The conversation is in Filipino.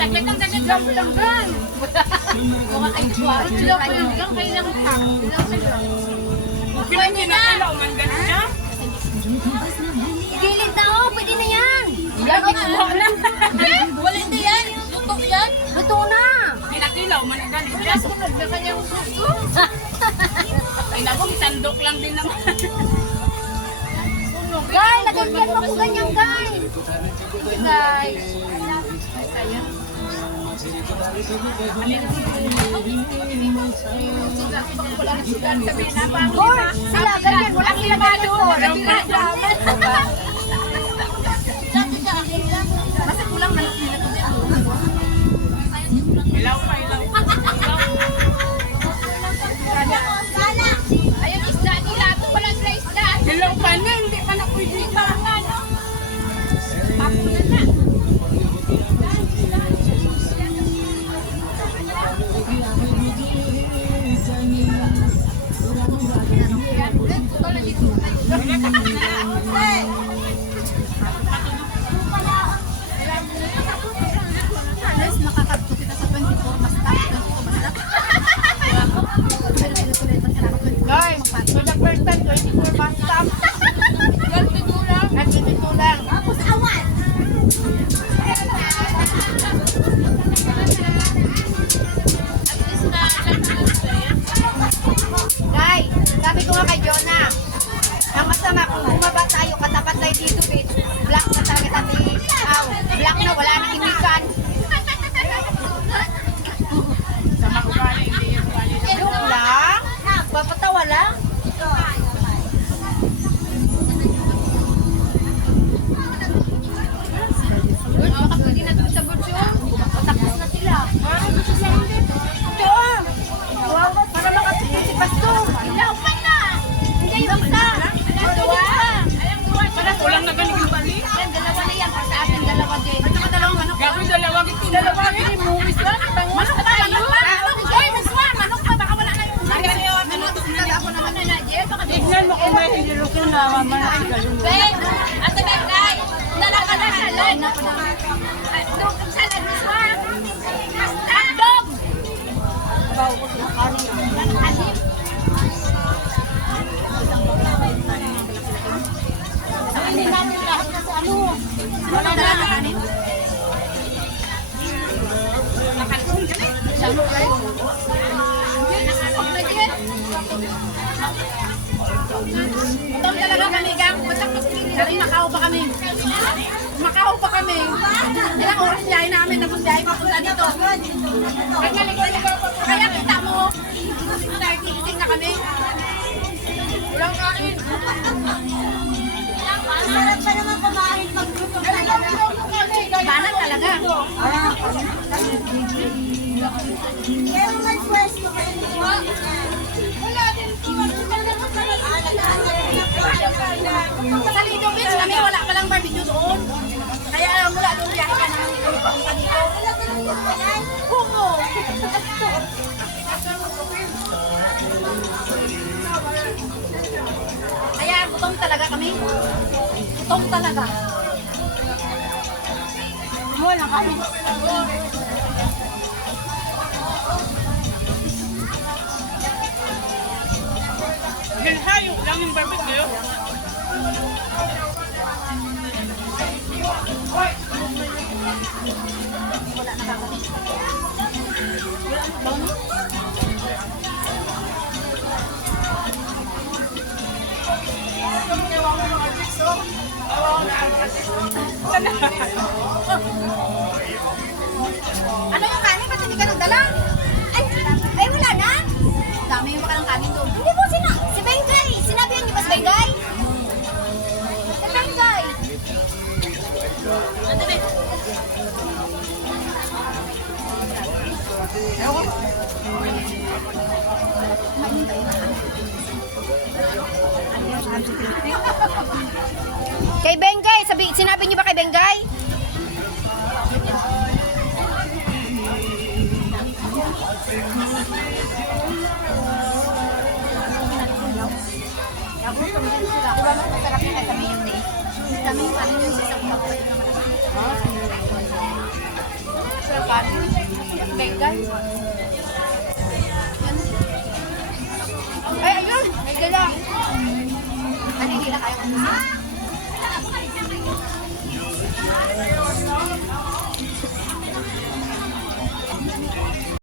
Saglit lang gan. Kung ay tuwari sila pa yung gang, kailangan lang. Kailangan na. Gilid na oh, pwede na yan. Wala hindi yan. Luto yan. Luto na. Pinakilaw, managaling. Pinasunod na kanyang gusto. Ay naku, sandok lang din naman. Guys, nagagyan mo ko ganyan, guys. Guys. Ay, sayang. Gor, sila, ganyan. Wala sila ganyan. Basta kulang manok nila ko dyan. Ilaw pa, ilaw. Ayun, isda nila. Ito pala sila isda. Ilaw pa na, hindi pa na pwede ibangan. Papo na na. Guys, for the first time, 24 bus stop. 22 lang. 22 lang. Tapos awan. Guys, sabi ko nga kay Jonah, ang masama kung bumaba tayo, katapat tayo dito, bitch. Black na talaga tabi. Black na, wala na imikan. Sama ko ba, hindi yung bali. Joke lang? Papatawa lang? Good, baka pwede na doon sa Burjo. Patakos na sila. Ito ah! Para makatulog si Pastor. Ilaw pa na! Hindi yung isa! Alam dua! Parang ulang na galing yung bali? Yan, dalawa na yan. Sa akin, dalawa din. At saka dalawang manok. Gagawin dalawa. Dalawa din. Mumis lang. Manok pa tayo. Hoy, maswa! Manok pa. Baka wala na yung tignan mo kung may hindi luto na mamaya. Ben! Ate Ben, guys! Dalawa na salad! Salad, maswa! Hotdog! Bawa ko sa kanin. Alim. Hindi namin lahat na sa ano. Wala na kanin. Nakasun ka na. Salo kayo. Itong talaga kami, gang. Kasi Macau pa kami. Macau pa kami. Ilang oras biyahe namin. Nagpundahin papunta dito. Kaya kita mo, tikiting na kami. Walang kain. Sarap pa naman kumain pag gusto ka talaga. Kanan talaga. Kaya naman pwesto kayo. Wala din. Sa Lido Beach kami, wala palang barbecue doon. Kaya mula doon biyahe ka naman dito. Kumo! Kaya gutom talaga kami. Gutom talaga. Wala kami. Hilhayo lang yung barbecue. Wala na ba? Ano yung kanin? Ba't hindi ka nagdala? Ay, wala na. Dami yung makalang kanin doon. Hindi po, si Bengay. Sinabi yun, di ba si Bengay? Si Bengay. Ano din? Kay Bengay, sinabi niyo ba kay Bengay? Nagutom din sila. Diba mas masarap yun kaysa mayonnaise? Kami yung kanin yung sisang kapal. Sarap kanin. Okay guys. Ay, ayun! May gala! Ano, hindi na kayo.